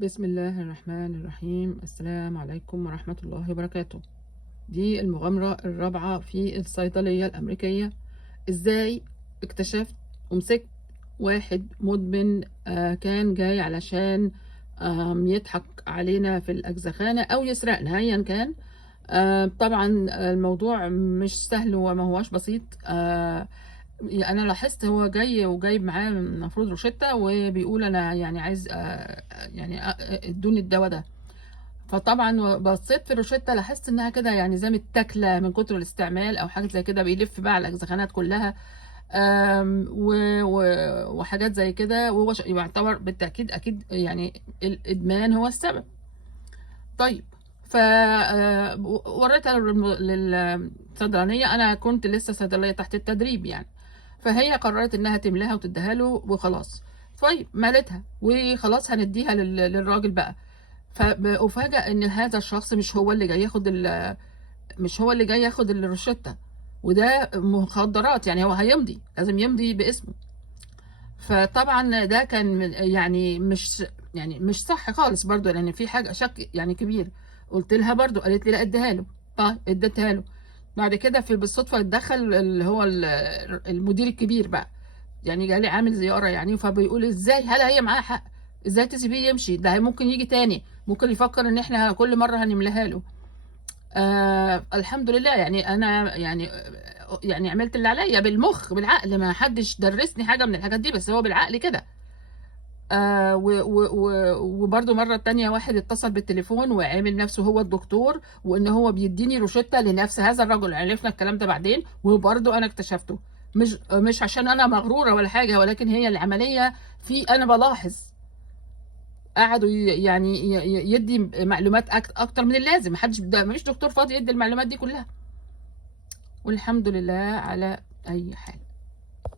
بسم الله الرحمن الرحيم. السلام عليكم ورحمة الله وبركاته. دي المغامرة الرابعة في الصيدلية الأمريكية. إزاي اكتشفت ومسكت واحد مدمن كان جاي علشان يضحك علينا في الأجزخانة أو يسرقنا أيا كان. طبعا الموضوع مش سهل وما هوش بسيط. انا لاحظت هو جاي وجايب معاه المفروض روشتة وبيقول انا يعني عايز ادوني الدواء ده. فطبعا بصيت في الروشتة لاحظت انها كده يعني زي متاكله من كتر الاستعمال او حاجه زي كده، بيلف بقى على الاجزخانات كلها. وحاجات زي كده، وهو يعتبر بالتاكيد اكيد يعني الادمان هو السبب. طيب، ف وريتها للصيدلانيه، انا كنت لسه صيدليه تحت التدريب يعني. فهي قررت انها تملاها وتديها له وخلاص. طيب مالتها وخلاص هنديها للراجل بقى. فأفاجأ ان هذا الشخص مش هو اللي جاي ياخد الروشتة، وده مخدرات، يعني هو هيمضي، لازم يمضي باسمه. فطبعا ده كان يعني مش صح خالص برضو، لان في حاجه شك يعني كبير. قلت لها برضو، قالت لي لا اديها له. طيب اديتها له. بعد كده بالصدفه اتدخل اللي هو المدير الكبير بقى، يعني جالي عامل زياره يعني، فبيقول ازاي، هل هي معاها حق؟ ازاي تسيبيه يمشي؟ ده ممكن يجي تاني، ممكن يفكر ان احنا كل مره هنملاها له. الحمد لله، يعني انا يعني عملت اللي عليا بالمخ بالعقل، ما حدش درسني حاجه من الحاجات دي، بس هو بالعقل كده. وبرضه مرة تانية واحد اتصل بالتليفون وعامل نفسه هو الدكتور، وان هو بيديني روشتة لنفس هذا الرجل. عرفنا الكلام ده بعدين، وبرضه انا اكتشفته. مش عشان انا مغرورة ولا حاجة، ولكن هي العملية في انا بلاحظ. قعدوا يعني يدي معلومات اكتر من اللازم. محدش مفيش دكتور فاضي يدي المعلومات دي كلها. والحمد لله على اي حال.